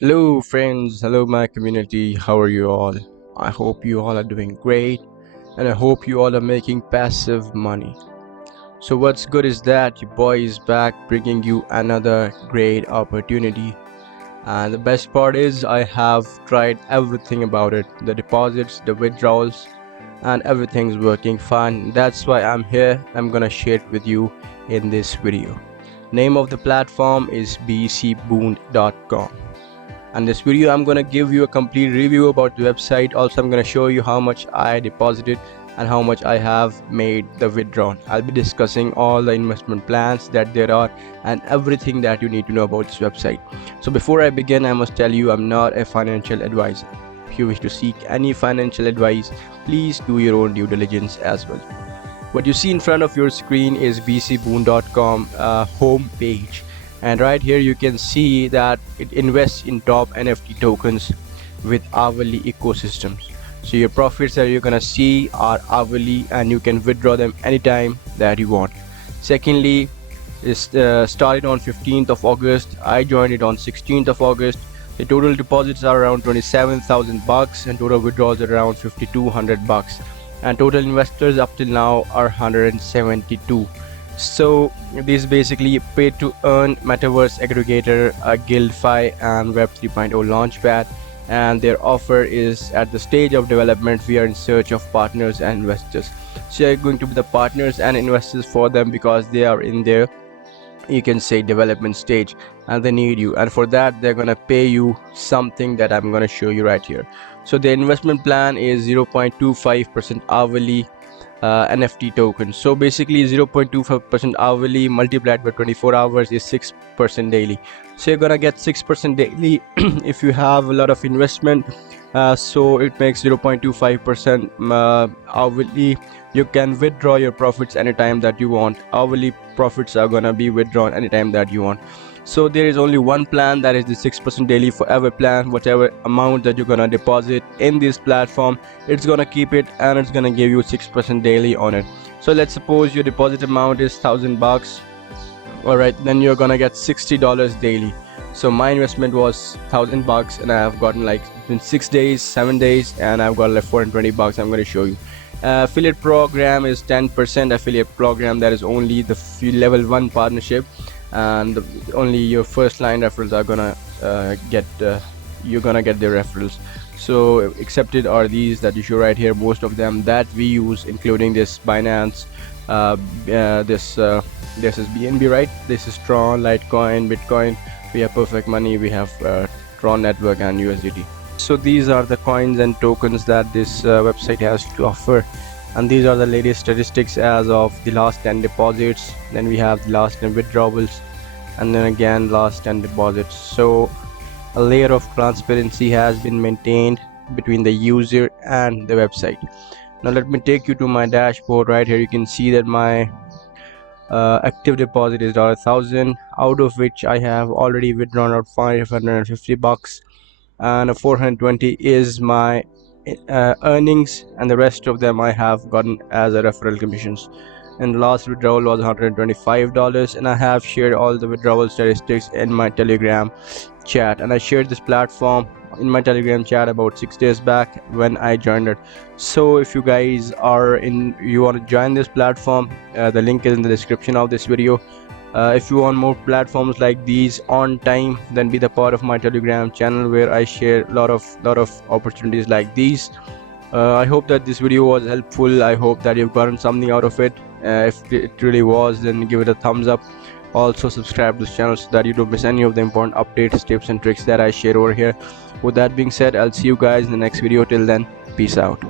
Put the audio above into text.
Hello friends, hello my community, how are you all? I hope you all are doing great and I hope you all are making passive money. So what's good is that your boy is back bringing you another great opportunity, and the best part is I have tried everything about it, the deposits, the withdrawals, and everything's working fine. That's why I'm here. I'm gonna share it with you in this video. Name of the platform is bcboond.com. And this video I'm going to give you a complete review about the website. Also I'm going to show you how much I deposited and how much I have made the withdrawn. I'll be discussing all the investment plans that there are and everything that you need to know about this website. So before I begin, I must tell you I'm not a financial advisor. If you wish to seek any financial advice, please do your own due diligence as well. What you see in front of your screen is bcboond.com home page, and right here you can see that it invests in top NFT tokens with hourly ecosystems. So your profits that you're gonna see are hourly and you can withdraw them anytime that you want. Secondly, it's started on 15th of August. I joined it on 16th of August. The total deposits are around 27,000 bucks and total withdrawals are around 5,200 bucks, and total investors up till now are 172. So this is basically pay to earn metaverse aggregator, GuildFi and Web 3.0 launchpad, and their offer is at the stage of development. We are in search of partners and investors. So you're going to be the partners and investors for them because they are in their, you can say, development stage and they need you, and for that they're gonna pay you something that I'm gonna show you right here. So the investment plan is 0.25% hourly NFT tokens. So basically 0.25% hourly multiplied by 24 hours is 6% daily. So you're gonna get 6% daily if you have a lot of investment. So it makes 0.25% hourly. You can withdraw your profits anytime that you want. Hourly profits are gonna be withdrawn anytime that you want. So there is only one plan, that is the 6% daily forever plan. Whatever amount that you're gonna deposit in this platform, it's gonna keep it and it's gonna give you 6% daily on it. So let's suppose your deposit amount is 1,000 bucks. All right, then you're gonna get $60 daily. So my investment was 1,000 bucks and I have gotten like in 6 days, 7 days, and I've got like 420 bucks. I'm going to show you. Affiliate program is 10% affiliate program. That is only the level 1 partnership, and only your first line referrals are gonna get you're gonna get their referrals. So accepted are these that you show right here, most of them that we use, including this Binance, this is BNB, right? This is Tron, Litecoin, Bitcoin. We have Perfect Money, we have Tron Network and USDT. So these are the coins and tokens that this website has to offer, and these are the latest statistics as of the last 10 deposits. Then we have the last 10 withdrawals, and then again last 10 deposits. So a layer of transparency has been maintained between the user and the website. Now let me take you to my dashboard. Right here you can see that my active deposit is $1,000, out of which I have already withdrawn out 550 bucks, and 420 is my earnings, and the rest of them I have gotten as a referral commissions. And the last withdrawal was $125, and I have shared all the withdrawal statistics in my Telegram chat, and I shared this platform in my Telegram chat about 6 days back when I joined it. So if you guys are in, you want to join this platform, the link is in the description of this video. If you want more platforms like these on time, then be the part of my Telegram channel where I share a lot of opportunities like these. I hope that this video was helpful. I hope that you've gotten something out of it. If it really was, then give it a thumbs up. Also subscribe to this channel so that you don't miss any of the important updates, tips and tricks that I share over here. With that being said, I'll see you guys in the next video. Till then, peace out.